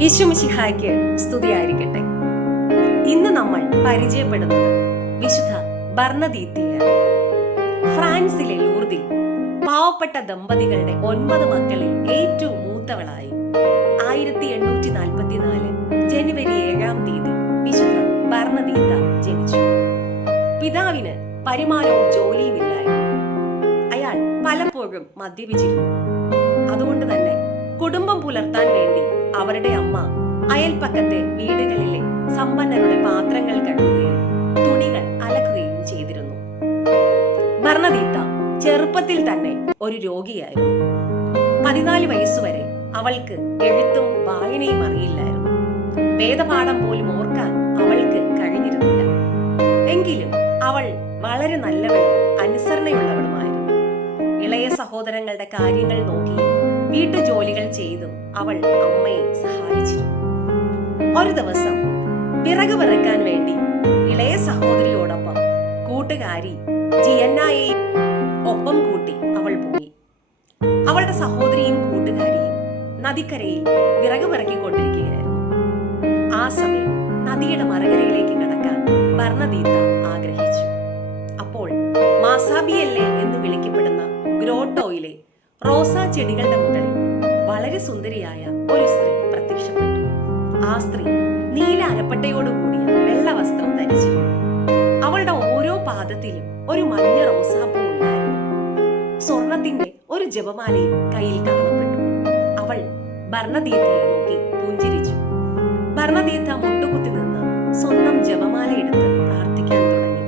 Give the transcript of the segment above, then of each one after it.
ഈശുമിശിഹായ്ക്ക് സ്തുതിയായിരിക്കട്ടെ. ഇന്ന് നമ്മൾ പരിചയപ്പെടുന്നത് വിശുദ്ധ ഭർണദീത്തിയ ഫ്രാൻസിലെ ലൂർദിൽ പാവപ്പെട്ട ദമ്പതികളുടെ ഒൻപത് മക്കളിൽ ഏറ്റവും മൂത്തവളായി ആയിരത്തി എണ്ണൂറ്റി നാൽപ്പത്തിനാല് ജനുവരി ഏഴാം തീയതി വിശുദ്ധ ഭർണദീത്ത ജനിച്ചു. പിതാവിന് പരിമാനവും ജോലിയുമില്ലായിരുന്നു. അയാൾ പലപ്പോഴും മദ്യപിച്ചിരുന്നു. അതുകൊണ്ട് തന്നെ കുടുംബം പുലർത്താൻ വേണ്ടി അവരുടെ അമ്മ അയൽപ്പക്കത്തെ വീടുകളിലെ സമ്പന്നരുടെ പാത്രങ്ങൾ കഴുകുകയും തുണികൾ അലക്കുകയും ചെയ്തിരുന്നു. ഭരണദീത്ത ചെറുപ്പത്തിൽ തന്നെ ഒരു രോഗിയായിരുന്നു. പതിനാല് വയസ്സുവരെ അവൾക്ക് എഴുത്തും വായനയും അറിയില്ലായിരുന്നു. വേദപാഠം പോലും ഓർക്കാൻ അവൾക്ക് കഴിഞ്ഞിരുന്നില്ല. എങ്കിലും അവൾ വളരെ നല്ലവളും അനുസരണയുള്ളവളുമായിരുന്നു ഇളയ സഹോദരങ്ങളുടെ കാര്യങ്ങൾ നോക്കി വീട്ടുജോലികൾ ചെയ്തും അവൾ അമ്മയെ സഹായിച്ചിരുന്നു. ഒരു ദിവസം വിറക് വിറക്കാൻ വേണ്ടി ഇളയ സഹോദരിയോടൊപ്പം കൂട്ടുകാരി ജിയന്നായെ ഒപ്പം കൂട്ടി അവൾ പോയി. അവളുടെ സഹോദരിയും കൂട്ടുകാരിയും നദിക്കരയിൽ വിറക് പിറക്കിക്കൊണ്ടിരിക്കുകയായിരുന്നു ആ സമയം നദിയുടെ മറകരയിലേക്ക് കടക്കാൻ ഭർണദീത്ത ആഗ്രഹിച്ചു. അപ്പോൾ മാസാബിയല്ലേ എന്ന് വിളിക്കപ്പെടുന്ന ഗ്രോട്ടോയിലെ റോസാ ചെടികളുടെ മുകളിൽ വളരെ സുന്ദരിയായ ഒരു സ്ത്രീ പ്രത്യക്ഷപ്പെട്ടു. ആ സ്ത്രീ നീല അരപ്പട്ടയോട് കൂടിയ വെള്ള വസ്ത്രം ധരിച്ചിരുന്നു അവളുടെ ഓരോ പാദത്തിലും ഒരു മഞ്ഞ റോസാപ്പൂ ഉണ്ടായിരുന്നു. സ്വർണത്തിന്റെ ഒരു ജപമാലയും കയ്യിൽ കാണപ്പെട്ടു. അവൾ ഭരണതീർത്ഥയെ നോക്കി പുഞ്ചിരിച്ചു. ഭരണതീർത്ഥ മുട്ടുകുത്തി നിന്ന് സ്വന്തം ജപമാല എടുത്ത് പ്രാർത്ഥിക്കാൻ തുടങ്ങി.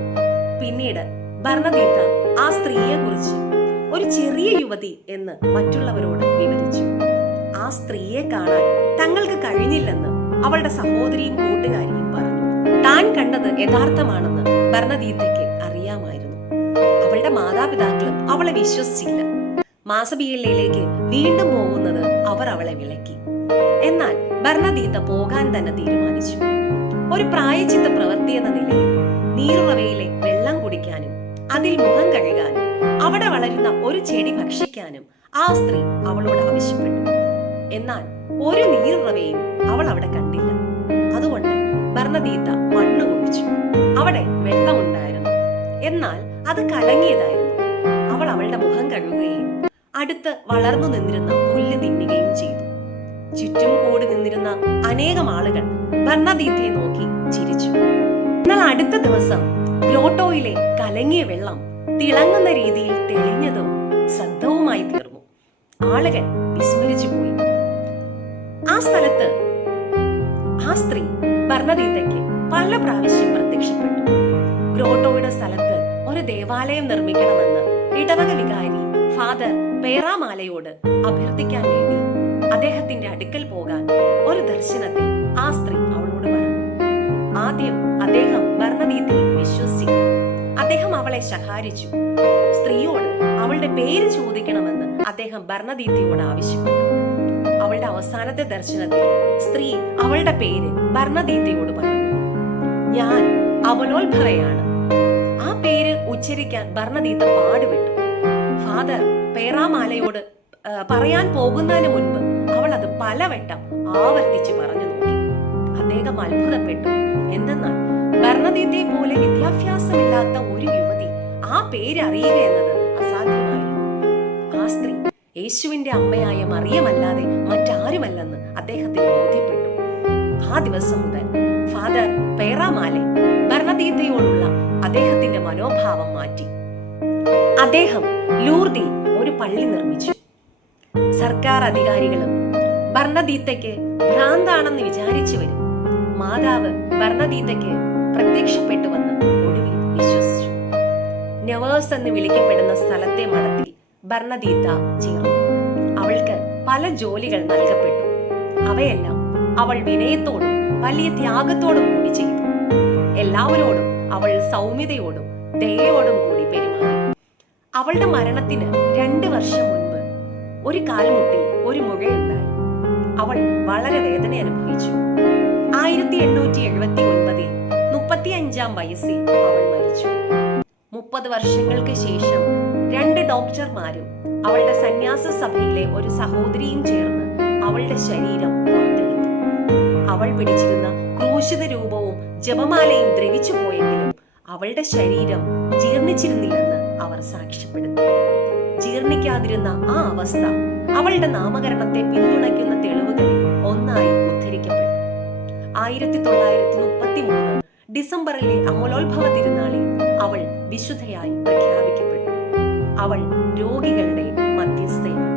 പിന്നീട് ഭരണതീർത്ഥ ആ സ്ത്രീയെ കുറിച്ച് ഒരു ചെറിയ യുവതി എന്ന് മറ്റുള്ളവരോട് വിവരിച്ചു. ആ സ്ത്രീയെ കാണാൻ തങ്ങൾക്ക് കഴിഞ്ഞില്ലെന്ന് അവളുടെ സഹോദരിയും കൂട്ടുകാരിയും പറഞ്ഞു. താൻ കണ്ടത് യഥാർത്ഥമാണെന്ന് ഭരണദീത്തയ്ക്ക് അറിയാമായിരുന്നു. അവളുടെ മാതാപിതാക്കളും അവളെ വിശ്വസിച്ചില്ല. മാസബിയല്ലയിലേക്ക് വീണ്ടും പോകുന്നത് അവർ അവളെ വിലക്കി. എന്നാൽ ഭരണദീത്ത പോകാൻ തന്നെ തീരുമാനിച്ചു. ഒരു പ്രായച്ചിത്ത പ്രവൃത്തി എന്ന നിലയിൽ നീറുറവയിലെ വെള്ളം കുടിക്കാനും അതിൽ മുഖം കഴുകാനും അവിടെ വളരുന്ന ഒരു ചെടി ഭക്ഷിക്കാനും ആ സ്ത്രീ അവളോട് ആവശ്യപ്പെട്ടു. എന്നാൽ ഒരു നീർറവയും അവൾ അവിടെ കണ്ടില്ല. അതുകൊണ്ട് ഭരണതീത്ത മണ്ണ് കുഴിച്ചു. അവിടെ വെള്ളമുണ്ടായിരുന്നു. എന്നാൽ അത് കലങ്ങിയതായിരുന്നു. അവൾ അവളുടെ മുഖം കഴുകുകയും അടുത്ത് വളർന്നു നിന്നിരുന്ന പുല്ല് തിന്നുകയും ചെയ്തു. ചുറ്റും കൂടി നിന്നിരുന്ന അനേകം ആളുകൾ ഭരണതീത്തയെ നോക്കി ചിരിച്ചു. എന്നാൽ അടുത്ത ദിവസം ഗ്രോട്ടോയിലെ കലങ്ങിയ വെള്ളം തിളങ്ങുന്ന രീതിയിൽ തെളിഞ്ഞതും ശ്രദ്ധവുമായി തീർന്നു. ആളുകൾ വിസ്മരിച്ചു പോയി. ആ സ്ഥലത്ത് ആ സ്ത്രീ ഭരണരീതയ്ക്ക് പല പ്രാവശ്യം പ്രത്യക്ഷപ്പെട്ടു. ഗ്രോട്ടോയുടെ സ്ഥലത്ത് ഒരു ദേവാലയം നിർമ്മിക്കണമെന്ന് ഇടവക വികാരി ഫാദർ പേറാമാലയോട് അഭ്യർത്ഥിക്കാൻ വേണ്ടി അദ്ദേഹത്തിന്റെ അടുക്കൽ പോകാൻ ഒരു ദർശനത്തിൽ ആ സ്ത്രീ അവളോട് പറഞ്ഞു. ആദ്യം അദ്ദേഹം ഭരണരീതിയിൽ വിശ്വസിച്ചില്ല അദ്ദേഹം അവളെ ശകാരിച്ചു. സ്ത്രീയോട് അവളുടെ പേര് ചോദിക്കണമെന്ന് അദ്ദേഹം ഭരണദീപ്തിയോട് ആവശ്യപ്പെട്ടു. അവളുടെ അവസാനത്തെ ദർശനത്തിൽ സ്ത്രീ അവളുടെ പേര് ഭരണദീപ്തിയോട് പറഞ്ഞു. ഞാൻ അവലോത്ഭവയാണ് ആ പേര് ഉച്ചരിക്കാൻ ഭരണദീത പാടുവിട്ടു ഫാദർ പേറാമാലയോട് പറയാൻ പോകുന്നതിന് മുൻപ് അവൾ അത് പലവട്ടം ആവർത്തിച്ച് പറഞ്ഞു നോക്കി. അദ്ദേഹം അത്ഭുതപ്പെട്ടു. എന്തെന്നാൽ ഭരണദീതയെ പോലെ വിദ്യാഭ്യാസമില്ലാത്ത ഒരു യുവതി ആ പേര് അറിയുക എന്നത് അസാധ്യമായിരുന്നു. ആ സ്ത്രീ യേശുവിന്റെ അമ്മയായ മറിയമല്ലാതെ മറ്റാരുമല്ലെന്ന് അദ്ദേഹത്തിന് ബോധ്യപ്പെട്ടു. ആ ദിവസം മുതൽ ഫാദർ പേറാമാലെ ഭരണദീതയോടുള്ള അദ്ദേഹത്തിന്റെ മനോഭാവം മാറ്റി. അദ്ദേഹം ലൂർദിൽ ഒരു പള്ളി നിർമ്മിച്ചു. സർക്കാർ അധികാരികളും ഭരണദീത്തയ്ക്ക് ഭ്രാന്താണെന്ന് വിചാരിച്ചു വരും മാതാവ് ഭരണദീത്തയ്ക്ക് പ്രത്യക്ഷപ്പെട്ടുവെന്ന് ഒടുവിൽ വിശ്വസിച്ചു. നെവേഴ്സ് എന്ന് വിളിക്കപ്പെടുന്ന സ്ഥലത്തെ മഠത്തിൽ ഭരണദീത്ത ചേർന്നു. അവൾക്ക് പല ജോലികൾ നൽകപ്പെട്ടു. അവയെല്ലാം അവൾ വിനയത്തോടും വലിയ ത്യാഗത്തോടും കൂടി ചെയ്തു. എല്ലാവരോടും അവൾ സൗമ്യതയോടും ദയയോടും കൂടി പെരുമാറി. അവളുടെ മരണത്തിന് രണ്ട് വർഷം മുൻപ് ഒരു കാൽമുട്ടിൽ ഒരു മുഴയുണ്ടായി. അവൾ വളരെ വേദന അനുഭവിച്ചു. അഞ്ചാം വയസ്സിൽ അവൾ മരിച്ചു. മുപ്പത് വർഷങ്ങൾക്ക് ശേഷം രണ്ട് ഡോക്ടർമാരും അവളുടെ സന്യാസ സഭയിലെ ഒരു സഹോദരിയും ചേർന്ന് അവളുടെ ശരീരം പുറത്തെടുത്തു. അവൾ പിടിച്ചിരുന്ന ക്രൂശിത രൂപവും ജപമാലയും ദ്രവിച്ചു പോയെങ്കിലും അവളുടെ ശരീരം ജീർണിച്ചിരുന്നില്ലെന്ന് അവർ സാക്ഷ്യപ്പെടുത്തി. ജീർണിക്കാതിരുന്ന ആ അവസ്ഥ അവളുടെ നാമകരണത്തെ പിന്തുണയ്ക്കുന്ന തെളിവുകളിൽ ഒന്നായി ഉദ്ധരിക്കപ്പെട്ടു. ആയിരത്തി തൊള്ളായിരത്തി മുപ്പത്തി മൂന്ന് ഡിസംബറിലെ അമലോത്ഭവ തിരുനാളിൽ അവൾ വിശുദ്ധയായി പ്രഖ്യാപിക്കപ്പെട്ടു. അവൾ രോഗികളുടെ മധ്യസ്ഥയാണ്